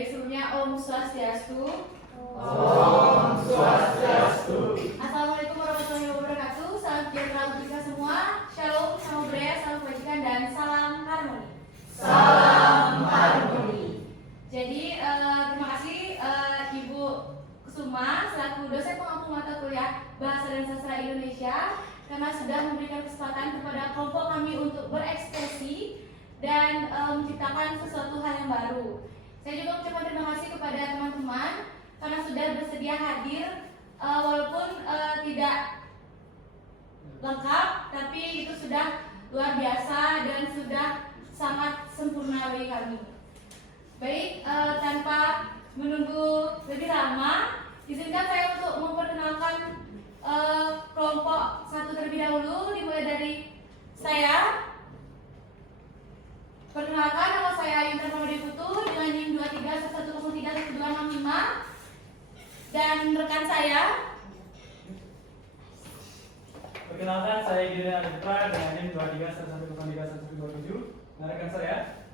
Baik, sebelumnya Om Swastiastu. Om Swastiastu. Assalamualaikum warahmatullahi wabarakatuh. Salam sejahtera untuk kita semua. Shalom, salam budaya, salam kebajikan, dan salam harmoni. Salam harmoni. Jadi terima kasih Ibu Kusuma selaku dosen pengampu mata kuliah Bahasa dan Sastra Indonesia karena sudah memberikan kesempatan kepada kelompok kami untuk berekspresi dan menciptakan sesuatu hal yang baru. Saya juga mengucapkan terima kasih kepada teman-teman karena sudah bersedia hadir walaupun tidak lengkap, tapi itu sudah luar biasa dan sudah sangat sempurna bagi kami. Baik, tanpa menunggu lebih lama, izinkan saya untuk memperkenalkan kelompok satu terlebih dahulu, dimulai dari saya. Perkenalkan, nama saya Yunta Pramodi Putu dengan NIM 2311031265 dan rekan saya. Perkenalkan, saya Gideon Adipra dengan NIM 2311031127 dan rekan saya.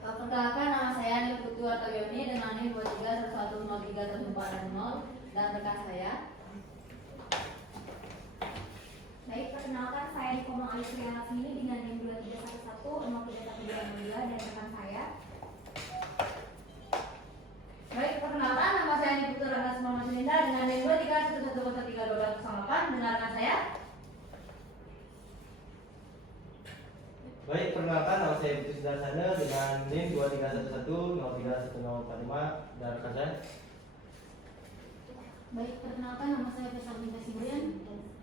Perkenalkan, nama saya Nil Putu Artabioni dengan NIM 2311031440 dan rekan saya. Baik, perkenalkan saya Niko Alisria Lasmini dengan NIM 2311031262 dan rekan saya. Baik, perkenalkan, nama saya Nil Putu Artabioni dengan NIM 2311031208 dengan rekan saya. Baik, perkenalkan nama saya Putu Sudarsana dengan NIM 2311031045 dan rekan saya. Baik, perkenalkan nama saya Pesanita Siburian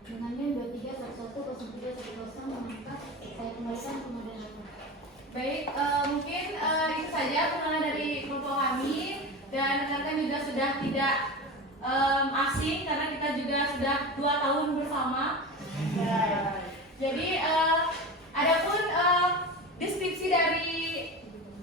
dengan NIM 2311031014. Saya kembalikan ke moderator. Baik, mungkin itu saja perkenalan dari kelompok kami dan rekan-rekan juga sudah tidak asing karena kita juga sudah 2 tahun bersama. Jadi adapun deskripsi dari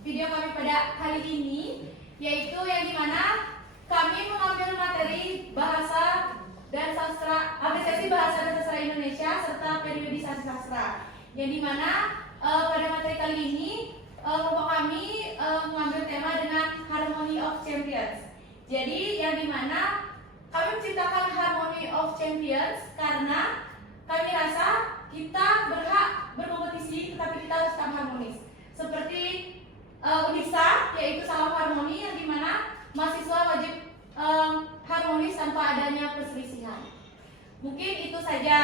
video kami pada kali ini yaitu yang dimana kami mengambil materi bahasa dan sastra, apresiasi bahasa dan sastra Indonesia serta periodisasi sastra. Yang dimana pada materi kali ini kelompok kami mengambil tema dengan Harmony of Champions. Jadi yang dimana kami menciptakan Harmony of Champions karena kami rasa kita berhak berkompetisi tetapi kita harus tetap harmonis. Seperti UNISA yaitu salam harmoni yang dimana mahasiswa wajib harmonis tanpa adanya perselisihan. Mungkin itu saja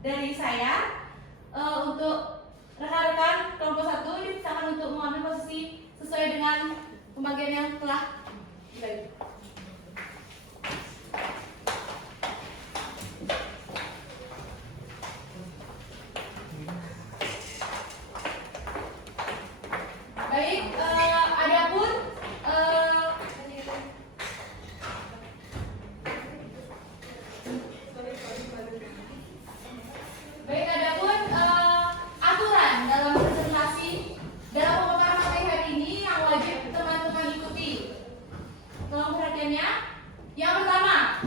dari saya. Untuk rekan-rekan kelompok 1 dipersilakan untuk mengambil posisi sesuai dengan pembagian yang telah dibagi. Baik, adapun aturan dalam presentasi dalam pemaparan materi hari ini yang wajib teman-teman ikuti. Tolong perhatiannya. Yang pertama,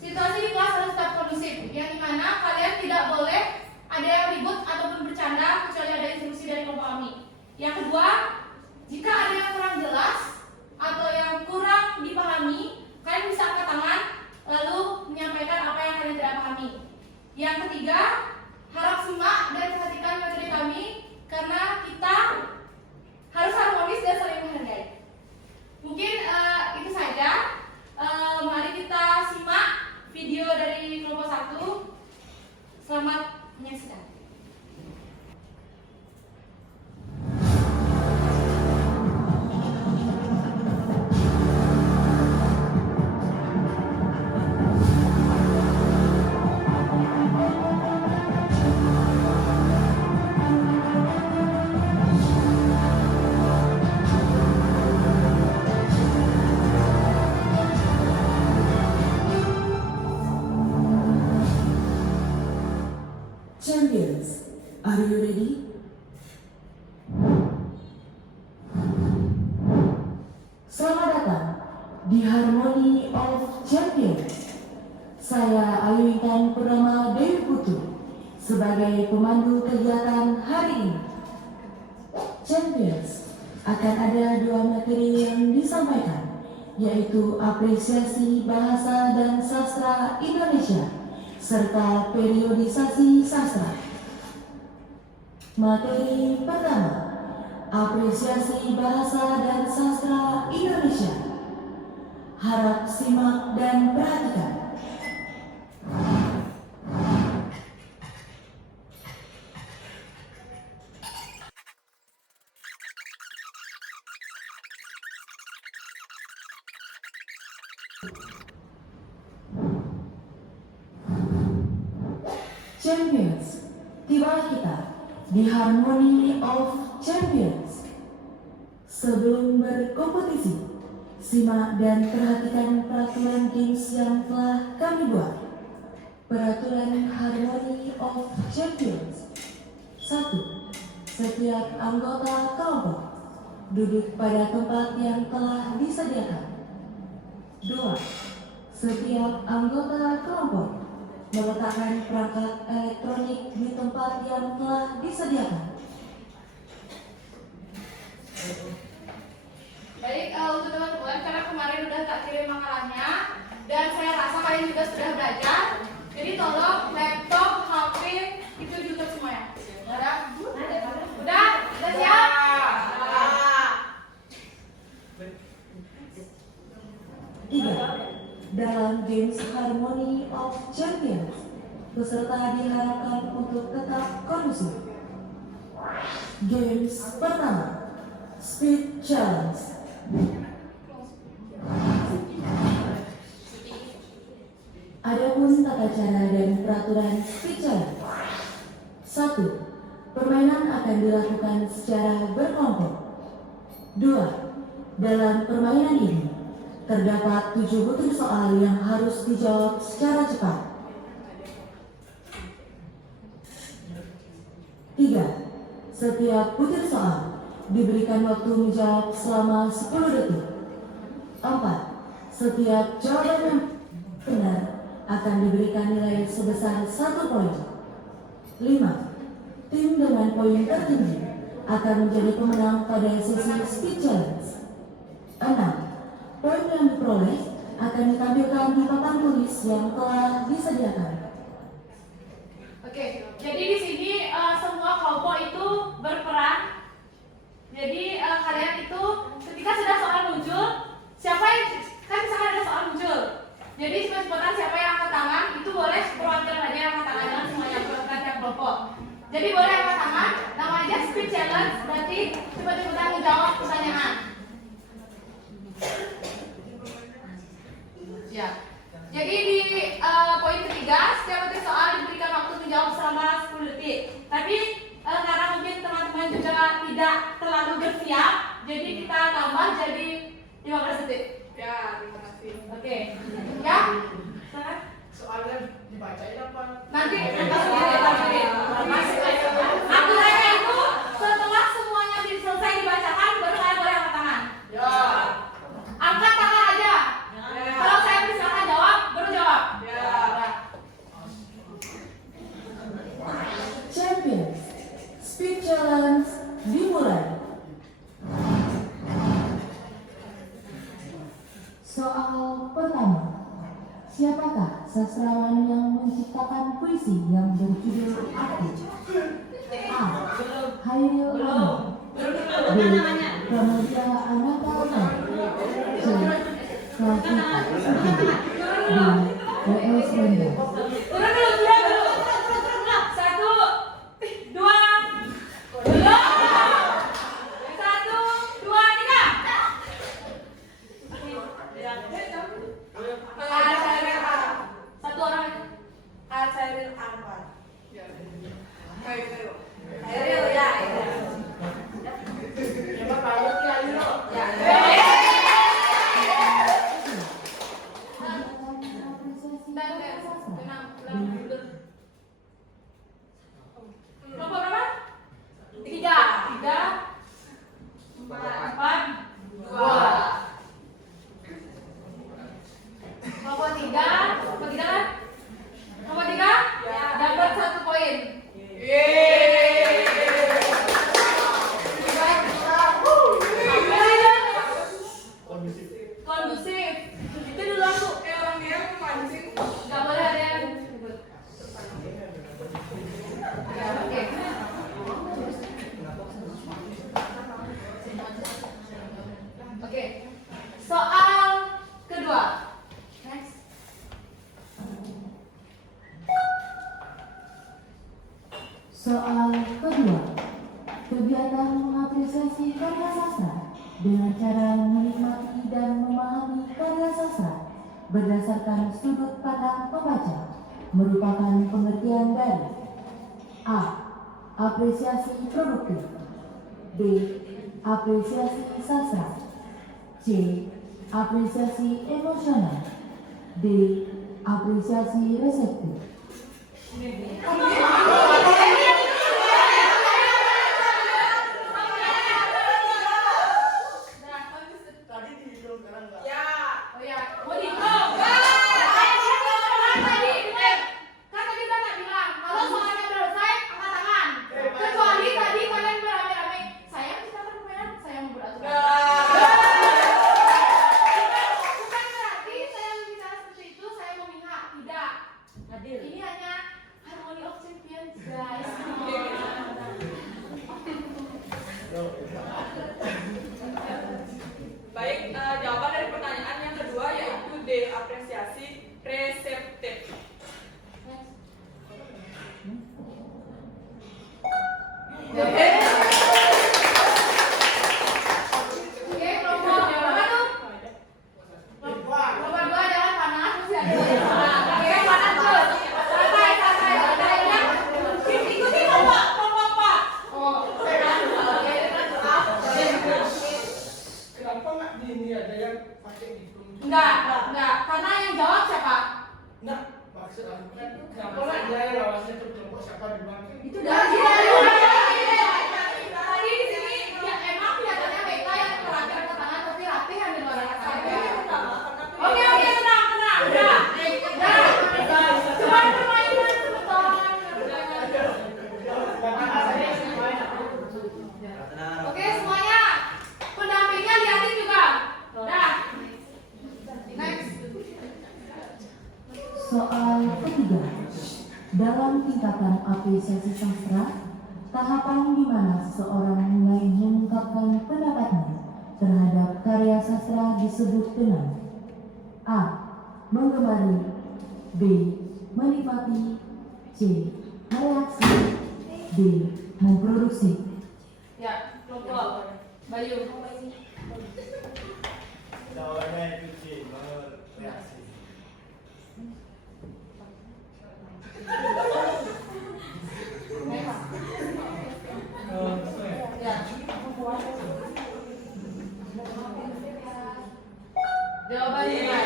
situasi di kelas harus tetap kondusif, yang dimana kalian tidak boleh ada yang ribut ataupun bercanda kecuali ada instruksi dari kelompok kami. Yang kedua, jika ada yang kurang jelas atau yang kurang dipahami, kalian bisa angkat tangan lalu menyampaikan apa yang kalian tidak pahami. Yang ketiga, harap simak dan perhatikan materi kami karena kita harus harmonis dan saling menghargai. Mungkin itu saja. Mari kita simak video dari kelompok 1. Selamat menyaksikan. Champions, are you ready? Selamat datang di Harmony of Champions. Saya Ayu Intan Purnama Dewi Putu sebagai pemandu kegiatan hari ini. Champions akan ada 2 materi yang disampaikan, yaitu apresiasi bahasa dan sastra Indonesia serta periodisasi sastra. Materi pertama, apresiasi bahasa dan sastra Indonesia. Harap simak dan perhatikan. Champions, tibalah kita di Harmony of Champions. Sebelum berkompetisi, simak dan perhatikan peraturan games yang telah kami buat. Peraturan Harmony of Champions. 1. Setiap anggota kelompok duduk pada tempat yang telah disediakan. 2. Setiap anggota kelompok meletakkan perangkat elektronik di tempat yang telah disediakan. Baik, untuk teman-teman, karena kemarin udah tak kirim makalahnya dan saya rasa kalian juga sudah belajar, jadi tolong laptop, HP itu ditutup semuanya. Udah? Udah siap? Tiga. Dalam games Harmony of Champions, peserta diharapkan untuk tetap kondusif. Games pertama, Speed Challenge. Adapun tata cara dan peraturan Speed Challenge. 1. Permainan akan dilakukan secara berkelompok. 2. Dalam permainan ini terdapat 7 butir soal yang harus dijawab secara cepat. 3. Setiap butir soal diberikan waktu menjawab selama 10 detik. 4. Setiap jawaban yang benar akan diberikan nilai sebesar 1 poin. 5. Tim dengan poin tertinggi akan menjadi pemenang pada sesi Speed Challenge. 6. Poin yang diperoleh akan ditampilkan di papan tulis yang telah disediakan. Oke, jadi di sini semua kelompok itu berperan. Jadi kalian itu ketika sudah soal muncul, siapa yang kan misalkan ada soal muncul. Jadi cepet-cepetan siapa yang angkat tangan itu boleh perwakilan aja yang angkat tangan, jangan semuanya perwakilan tiap kelompok. Jadi boleh angkat tangan, namanya Speed Challenge, berarti cepet-cepetan menjawab pertanyaan. Ya. Jadi di poin ketiga, setiap butir soal diberikan waktu menjawab selama 10 detik. Tapi karena mungkin teman-teman juga tidak terlalu bersiap, jadi kita tambah jadi 15 detik. Ya, terima kasih. Oke. Ya. Soalnya dibacain apa? Nanti sendiri. Aturannya itu setelah semuanya selesai dibacakan baru kalian boleh angkat tangan. Ya. Angkat tangan aja. Kalau saya misalkan jawab, baru jawab. Ya. Champions, Speed Challenge dimulai. Soal pertama, siapakah sastrawan yang menciptakan puisi yang berjudul Aktif? A. Hairil Anwar. B. Pramudia Ananta Utama. C. Taufik Sugeng. D. W.S. Rendra. Turun dulu. 1, 2, belum. 1, 2, 3. Satu orang. Hairil Anwar. Hairil ya. akan mengapresiasi karya sastra dengan cara menikmati dan memahami karya sastra berdasarkan sudut pandang pembaca merupakan pengertian dari A. Apresiasi produktif, B. Apresiasi sastra, C. Apresiasi emosional, D. Apresiasi reseptif. Tadi dihitung sekarang enggak? Ya, oh ya, mau dihitung. Tadi kita nggak bilang kalau soalnya udah selesai angkat tangan. Kecuali tadi kalian beramai-ramai. Saya silakan permainan, saya mau beraturan. Bukan berarti saya bicara seperti itu saya memihak, tidak. Ini hanya harmony of champions, guys. Baik, jawaban dari pertanyaan yang kedua yaitu D. Apresiasi reseptif. Oke, kelompok berapa tuh? Kelompok 2 adalah panas, terus ada oke, panas terus. Santai ya. Ikuti kelompok 4. Oh, oke, Kenapa nggak di ini aja yang pakai hitung? enggak, karena yang jawab siapa? Nah, maksud aku kan kenapa nggak dia yang awasnya ke kelompok siapa duluan? Itu tadi di sini ya emang kelihatannya BK yang terakhir ke tangan tapi rapih yang di luar saya. Oke, tenang. Udah. Cuman permainan sebentar. Oke, semuanya. Pendampingnya liatin juga. Udah. Next. Soal ketiga, dalam tingkatan apresiasi sastra, tahapan di mana seseorang mulai mengungkapkan pendapatnya terhadap karya sastra disebut dengan A. Menggemari, B. Menikmati, C. Mereaksi, D. Memproduksi. Ya, kelompok Bayu. Jawabannya itu C, reaksi. Ya. Jawabannya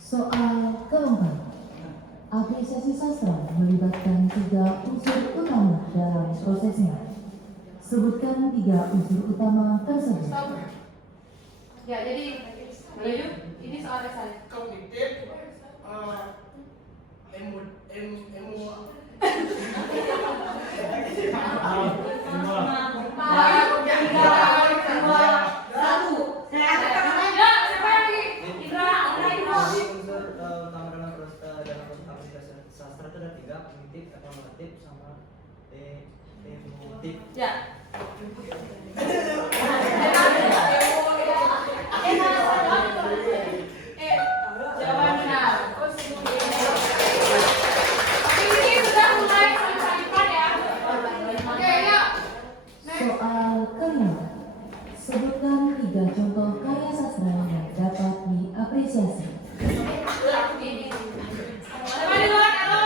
Soal keempat, apresiasi sastra melibatkan 3 unsur utama dalam prosesnya. Sebutkan 3 unsur utama tersebut. Stop. Ya, jadi Bayu, ini soal esai. Kognitif, Ya, siapa lagi? Indra, Jadi unsur utama dalam apresiasi sastra itu ada 3, kognitif, evaluatif, sama emotif. Ya. Jawaban benar. Ini sudah mulai selesai ya. Oke, yuk. Soal kelima, sebutkan 3 contoh karya sastra yang dapat diapresiasi. Siapa duluan, Elo?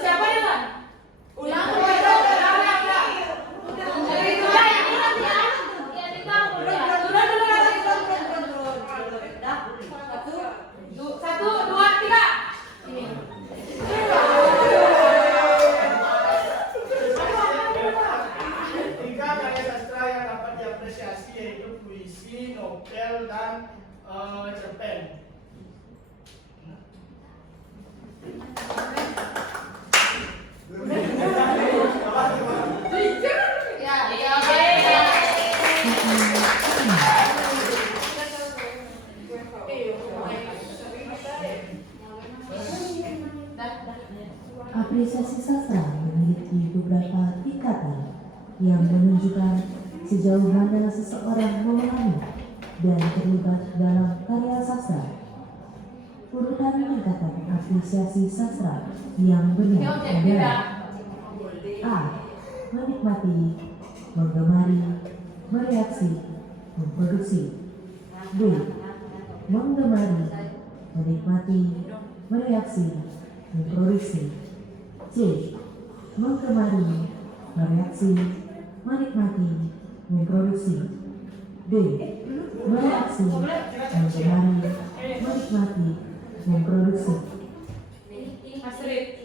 Siapa duluan? Ulang. Satu, dua, tiga. Ini. apresiasi sastra memiliki beberapa tingkatan yang menunjukkan sejauh mana seseorang memahami dan terlibat dalam karya sastra. Urutan tingkatan apresiasi sastra yang benar adalah A. Menikmati, menggemari, mereaksi, memproduksi. B. Menggemari, menikmati, mereaksi, memproduksi. C. Menggemari, mereaksi, menikmati, memproduksi. D. Mereaksi, menggemari, menikmati, memproduksi. Mas Rit.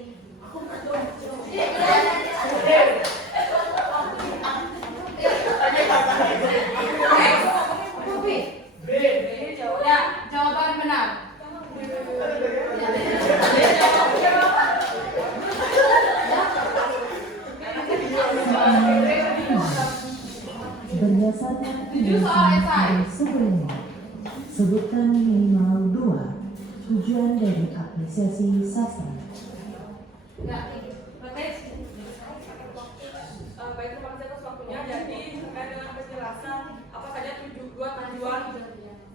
Ya, jawaban benar. Berdasarkan Tujuh soal esai. sebelumnya, sebutkan minimal 2 tujuan dari apresiasi sastra. Ya, berarti Baik, terima kasih atas waktunya. Jadi terkait dengan penjelasan apa saja dua tujuan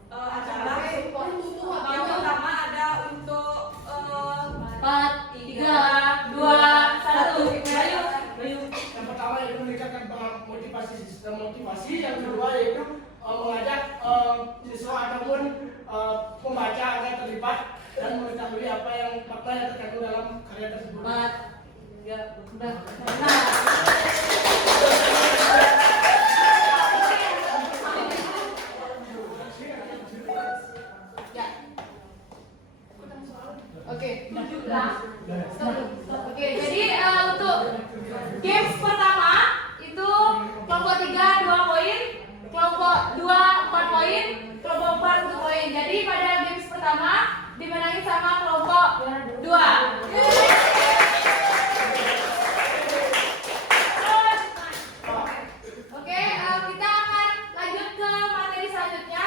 acara. Yang pertama ada untuk 4, 3, 2, 1. Ayo. Yang pertama yaitu meningkatkan motivasi, sistem motivasi. Yang kedua yaitu mengajak siswa ataupun pembaca agar terlibat dan mengetahui apa yang makna yang terkandung dalam karya tersebut. 4, 3, benar. Ya. Oke. Oke, jadi untuk games pertama itu kelompok 3 2 poin, kelompok 2 4 poin, kelompok 4 1 poin. Jadi pada games pertama dimenangi sama kelompok 2. Oke, kita akan lanjut ke materi selanjutnya.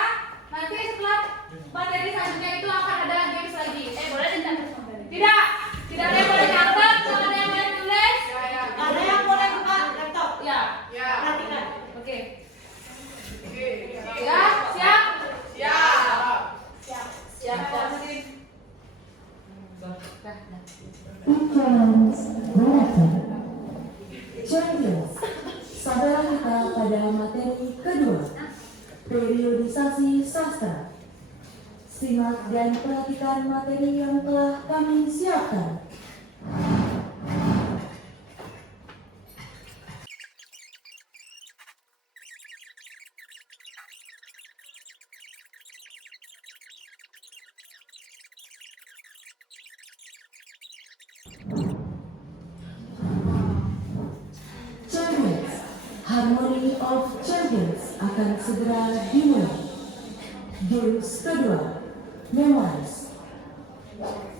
Nanti setelah materi selanjutnya itu akan ada games lagi. Boleh tidak? Tidak. Tidak ada yang boleh nyatet, tidak ada yang boleh tulis. Ada yang boleh buka laptop. Ya. Perhatikan. Oke. Ya, siap? Siap. Challenge berakhir. Champions, saudara kita pada materi kedua, periodisasi sastra. Simak dan perhatikan materi yang telah kami siapkan. Champions, Harmony of Champions akan segera dimulai. Games kedua, Memorize.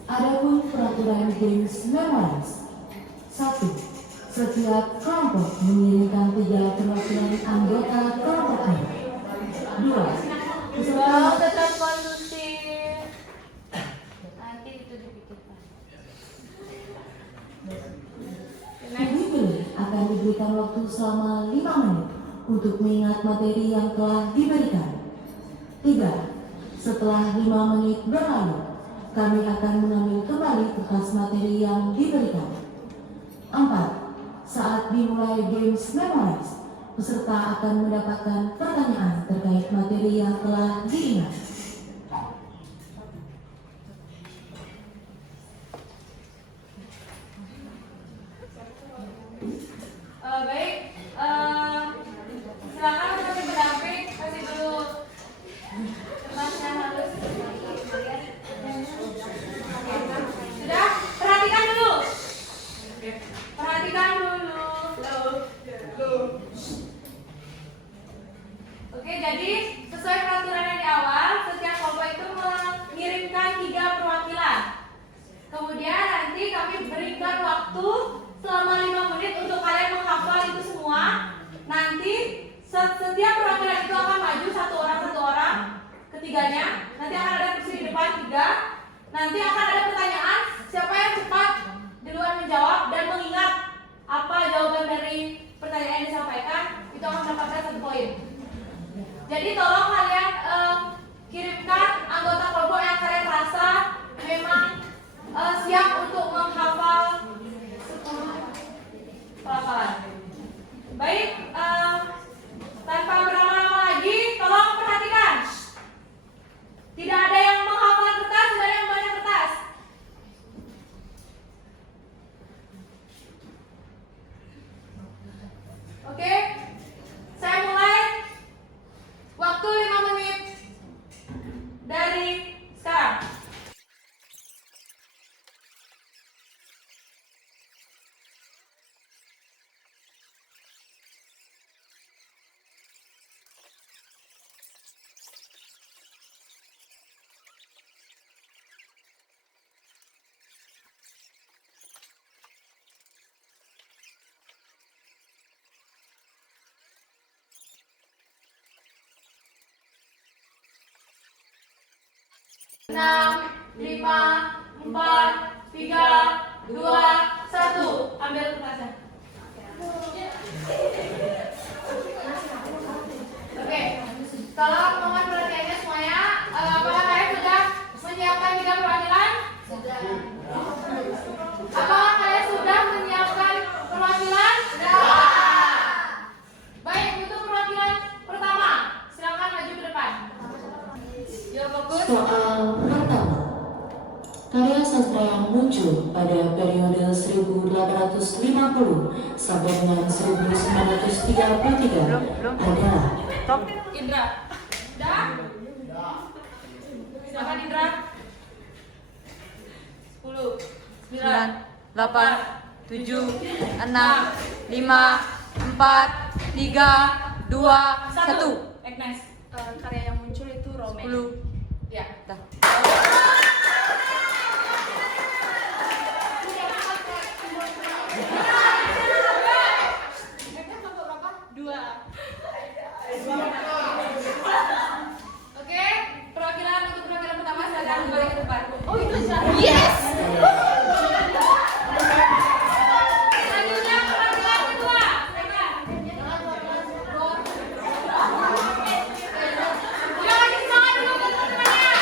Adapun peraturan games Memorize. 1. Setiap kelompok mengirimkan 3 perwakilan anggota kelompoknya. 2. Peserta Tetap kondusif. Nanti itu dipikirkan. Pemilih akan diberikan waktu selama 5 menit untuk mengingat materi yang telah diberikan. 3. Setelah 5 menit berlalu, kami akan mengambil kembali kertas materi yang diberikan. 4. Saat dimulai games Memorize, peserta akan mendapatkan pertanyaan terkait materi yang telah diingat. Baik, silakan untuk pendamping kasih dulu kertasnya halus. Sudah, perhatikan dulu. Oke, jadi sesuai peraturan yang di awal, setiap kelompok itu mengirimkan 3 perwakilan. Kemudian nanti kami berikan waktu selama 5 menit untuk kalian menghafal itu semua. Nanti setiap perwakilan itu akan maju satu orang ketiganya. Nanti akan ada kursi di depan 3. Nanti akan ada pertanyaan, siapa yang cepat duluan menjawab dan mengingat apa jawaban dari pertanyaan yang disampaikan, itu akan mendapatkan 1 poin. Jadi tolong kalian kirimkan anggota kelompok yang kalian rasa memang siap untuk menghafal 10 pelafalan. Baik, tanpa berlama-lama lagi, tolong perhatikan. Tidak ada yang menghafal kertas, tidak ada yang membaca kertas. Oke, saya mulai. Waktu 5 menit dari sekarang. Enam, 5, 4, 3, 2, 1. Ambil kertasnya. Oke, tolong mohon perhatiannya semuanya. Apakah kalian sudah menyiapkan 3 perwakilan? Sudah. Apakah kalian sudah menyiapkan perwakilan? Sudah. Baik, untuk perwakilan pertama, silakan maju ke depan. Yo, fokus. Soal pertama, karya sastra yang muncul pada periode 1850 sampai dengan 1933 adalah Indra. Udah? Silakan Indra. 10, 9, 8, 7, 6, 5, 4, 3, 2, 1. Agnes. Karya yang muncul itu Rome. 10. Ya. Dah. Oke, perwakilan untuk perwakilan pertama silakan kembali ke depan. Oh, itu yes. Selanjutnya perwakilan kedua. Jangan disemangat dulu ke teman-temannya.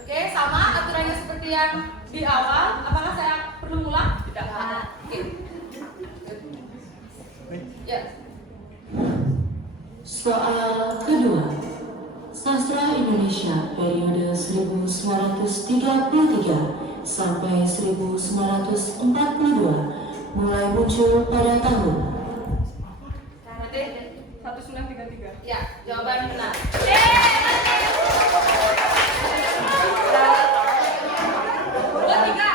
Oke, sama aturannya seperti yang di awal. Apakah saya perlu ulang? Tidak. Oke. Ya. soal kedua. Sastra Indonesia periode 1933 sampai 1942 mulai muncul pada tahun. Nanti 1933. ya, jawaban benar. Dua, tiga.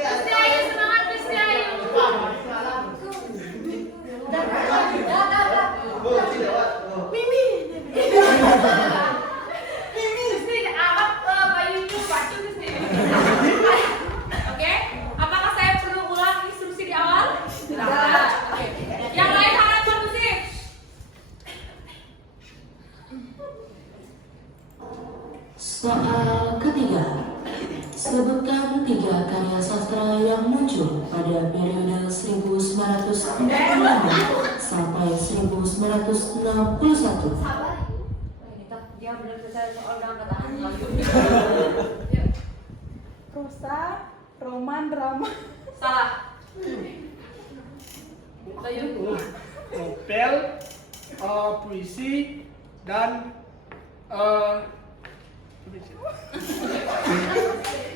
Gusti Ayu, semangat Gusti Ayu. Gusti, awak bayunya batu Gusti. Oke, apakah saya perlu ulang instruksi di awal? Tidak. Oke. Yang lain harap kondusif. Soal ketiga. Sebutkan 3 karya sastra yang muncul pada periode 1945 sampai 1961. Dia benar percaya soal angkatan. Prosa, roman, drama. Salah. Bayu. Novel, puisi, dan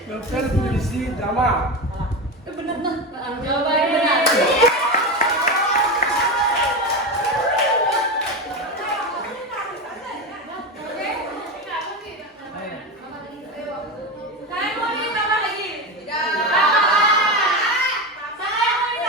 novel, puisi, drama. Benar. Jawaban benar. Kalian mau ditambah lagi? Tidak. Saya mau ditambah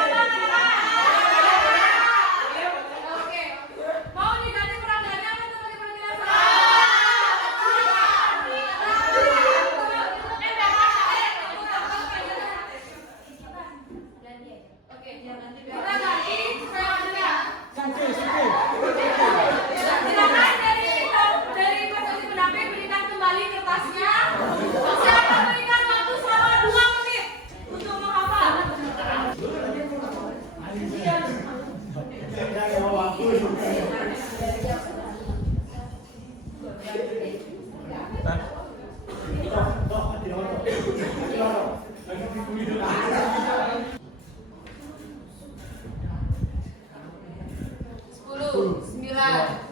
Sepuluh, 9,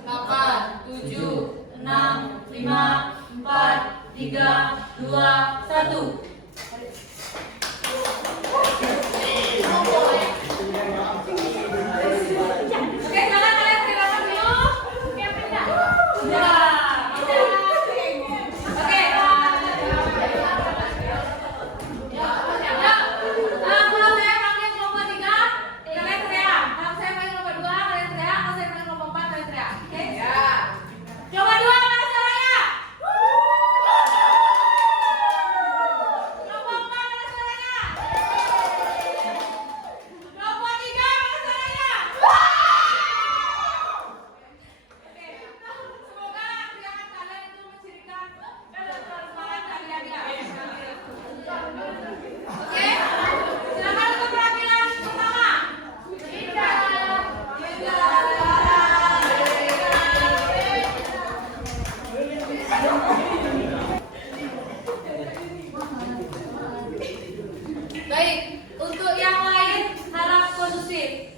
8, 7, 6, 5, 4, 3, 2, 1. Oke, silakan kalian silakan dulu. Ya. Oke. Kalau saya panggil kelompok 3, kalian teriak. Kalau saya panggil kelompok 2, kalian teriak. Kalau saya panggil kelompok 4, kalian teriak. Oke? Ya. Coba 2, mana suaranya? Kelompok 4, mana suaranya? Kelompok 3, mana suaranya? Oke. Semoga teriakan kalian itu mencirikan semangat kalian ya. Oke, silakan untuk penampilan pertama. Baik, untuk yang lain harap kondusif.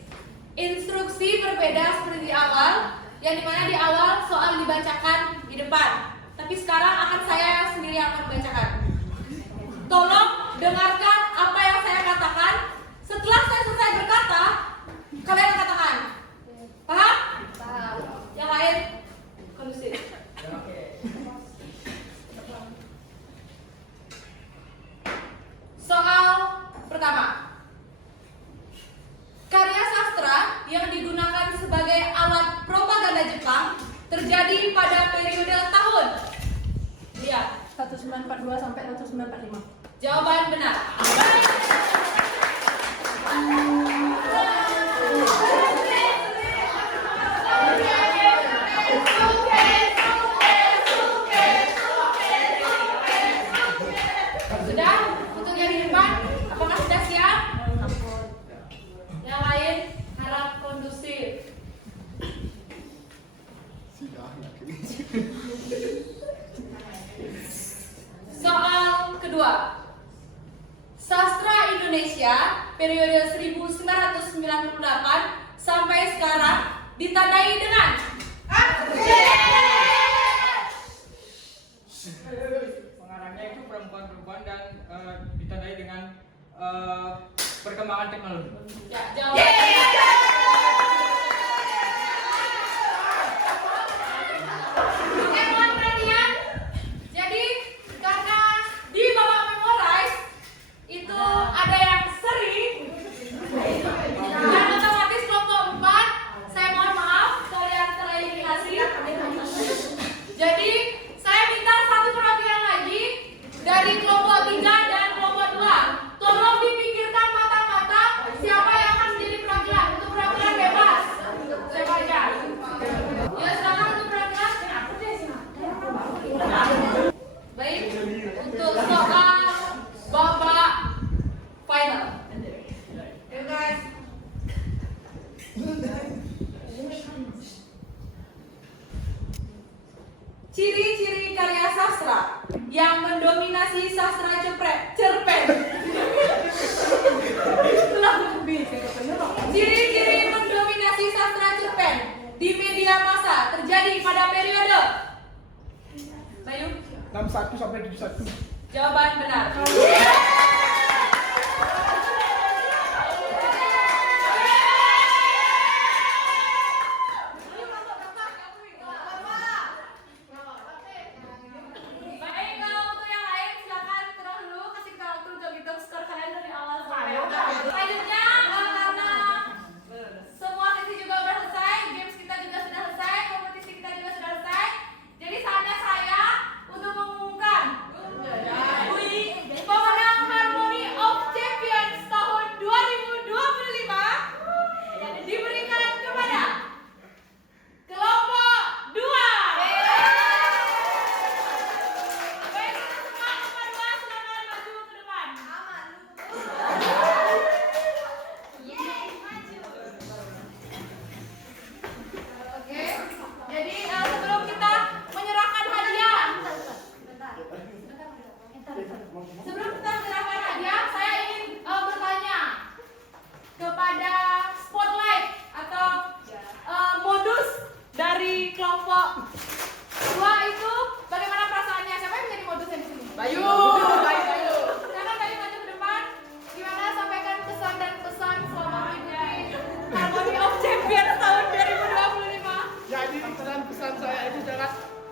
Instruksi berbeda seperti di awal, yang dimana di awal soal dibacakan di depan. Tapi sekarang akan saya sendiri yang akan membacakan. Tolong dengarkan apa yang saya katakan. Setelah saya selesai berkata, kalian katakan. Paham? Paham. Yang lain kondusif. Soal pertama. Karya sastra yang digunakan sebagai alat propaganda Jepang terjadi pada periode tahun. Lihat. 1942 sampai 1945. Jawaban benar. Sudah? Untuk yang di depan, apakah sudah siap? Yang lain harap kondusif. Soal kedua. Sastra Indonesia periode 1998 sampai sekarang ditandai dengan pengarangnya itu perempuan-perempuan dan ditandai dengan perkembangan teknologi. ya, jawaban. Oke, mohon perhatian. Jadi karena di babak memorize itu ada yang seri dan otomatis kelompok 4, saya mohon maaf kalian tereliminasi. Jadi saya minta satu perhatian lagi dari kelompok 3 dan kelompok 2. Tolong dipikirkan matang-matang siapa yang akan menjadi perwakilan. Untuk perwakilan bebas. Siapa aja? Ya, silakan untuk perwakilan. Baik, untuk soal babak final. Ayo guys. Ciri-ciri karya sastra yang mendominasi sastra cerpen. Ciri-ciri mendominasi sastra cerpen di media massa terjadi pada periode Bayu? 61 sampai 71. Jawaban benar. Baik, kalau untuk yang lain silakan terus dulu kasih tahu hitung skor kalian dari awal sampai akhir. Selanjutnya karena semua sesi juga sudah selesai, games kita juga sudah selesai, kompetisi kita juga sudah selesai. Jadi saatnya saya untuk mengumumkan pemenang harmoni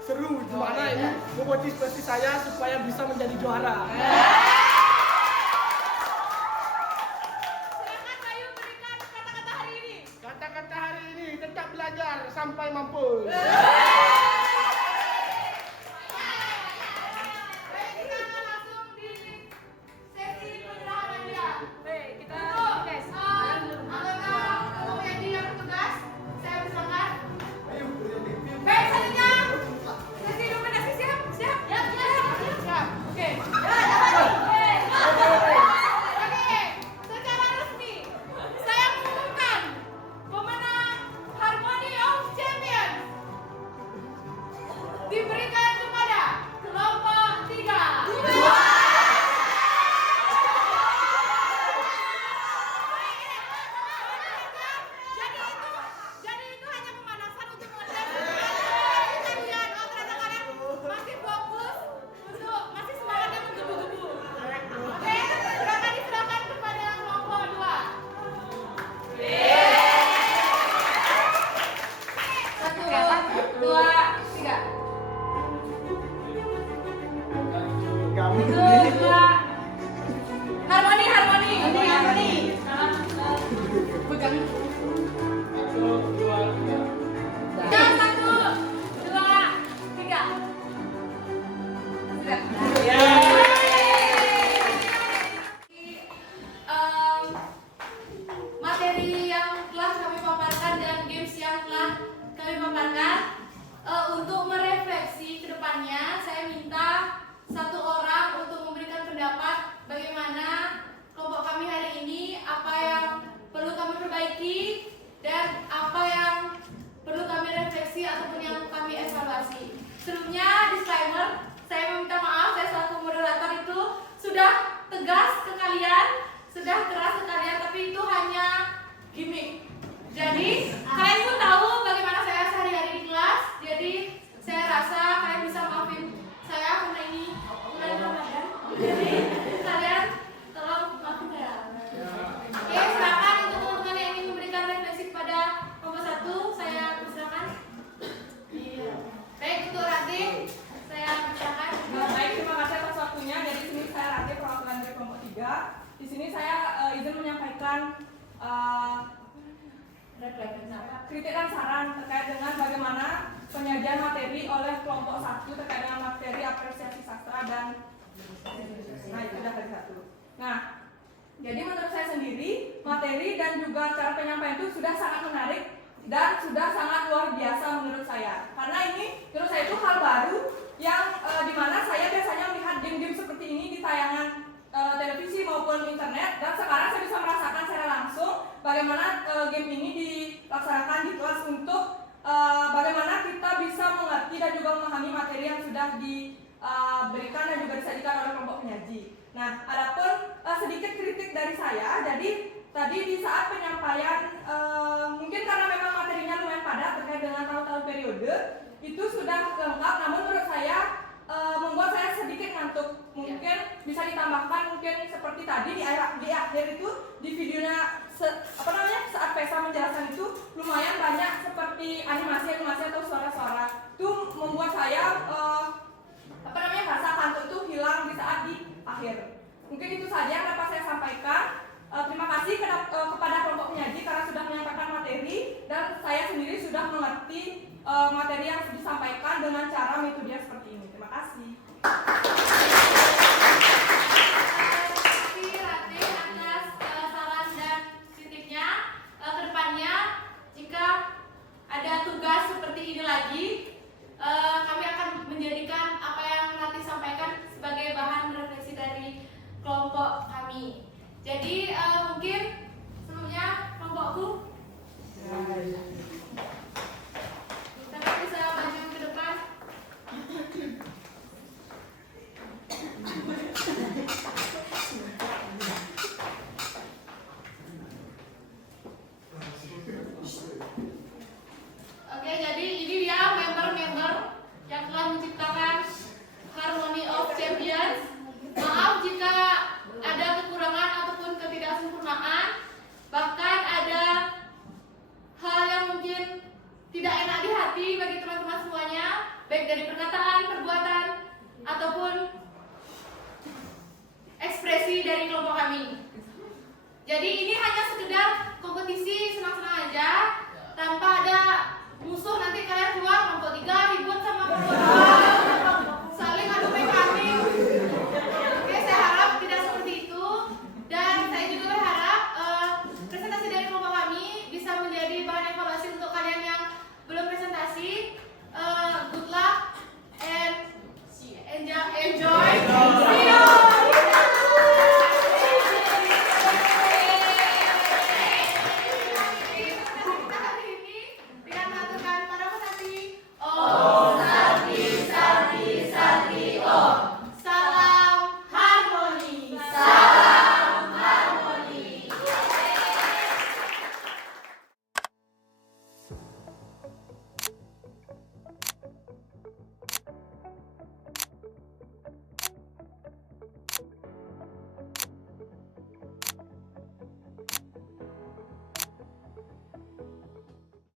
seru, gimana ini memotivasi saya supaya bisa menjadi juara. Silakan Bayu berikan kata-kata hari ini. Kata-kata hari ini tetap belajar sampai mampus. Baik, kita akan langsung di sesi penyerahan hadiah. Baik, kita Untuk tes. anggota kelompok yang bertugas, saya persilakan. Baik, selanjutnya sesi nominasi siap? Siap? Siap. Oke. Oke, secara resmi saya mengumumkan pemenang Harmony of Champions diberikan kepada kelompok 3. Jadi itu hanya pemanasan untuk mengecek kalian. Oh, ternyata kalian masih fokus untuk masih semangatnya menggebu-gebu. Oke, silakan diserahkan kepada kelompok 2. 1, 2, 3. 1, 2. Harmoni. Pegang. 1, 2, 3. Materi yang telah kami paparkan dan games yang telah kami paparkan, untuk merefleksi ke depannya, saya minta satu orang untuk memberikan pendapat bagaimana kelompok kami hari ini, apa yang perlu kami perbaiki dan apa yang perlu kami refleksi ataupun yang kami evaluasi. Sebelumnya disclaimer, saya meminta maaf, saya selaku moderator itu sudah tegas ke kalian, sudah keras ke kalian, tapi itu hanya gimmick. Jadi kalian pun tahu bagaimana saya sehari-hari di kelas. Jadi saya rasa kalian bisa maafin saya karena ini bulan Ramadan. Jadi kalian tolong maafin saya. Oke, silakan untuk teman-teman yang ingin memberikan refleksi kepada kelompok 1, saya persilakan. Baik, untuk Rati, saya persilakan. Baik, terima kasih atas waktunya. Jadi di sini saya Rati, perwakilan dari kelompok 3. Di sini saya izin menyampaikan kritik dan saran terkait dengan bagaimana penyajian materi oleh kelompok 1 terkait dengan materi apresiasi sastra dan itu sudah dari 1. Nah, jadi menurut saya sendiri materi dan juga cara penyampaian itu sudah sangat menarik dan sudah sangat luar biasa menurut saya. Karena ini menurut saya itu hal baru yang dimana saya biasanya melihat game-game seperti ini di tayangan televisi maupun internet, dan sekarang saya bisa merasakan secara langsung bagaimana game ini dilaksanakan di kelas untuk bagaimana kita bisa mengerti dan juga memahami materi yang sudah diberikan dan juga disajikan oleh kelompok penyaji. Nah, adapun sedikit kritik dari saya, jadi tadi di saat penyampaian mungkin karena memang materinya lumayan padat terkait dengan tahun-tahun periode itu sudah lengkap, namun menurut saya membuat saya sedikit ngantuk. Mungkin bisa ditambahkan mungkin seperti tadi di akhir itu di videonya saat Pesa menjelaskan itu lumayan banyak seperti animasi atau suara-suara itu membuat saya rasa kantuk itu hilang di saat di akhir. Mungkin itu saja yang dapat saya sampaikan. Terima kasih kepada kelompok penyaji karena sudah menyampaikan materi dan saya sendiri sudah mengerti materi yang disampaikan dengan cara metode seperti ini. Terima kasih. Terima kasih Rati atas saran dan kritiknya. Kedepannya jika ada tugas seperti ini lagi, kami akan menjadikan apa yang Rati sampaikan sebagai bahan refleksi dari kelompok kami. Jadi mungkin sebelumnya kelompokku kita bisa maju ke depan. dari perkataan, perbuatan, ataupun ekspresi dari kelompok kami. Jadi ini hanya sekedar kompetisi senang-senang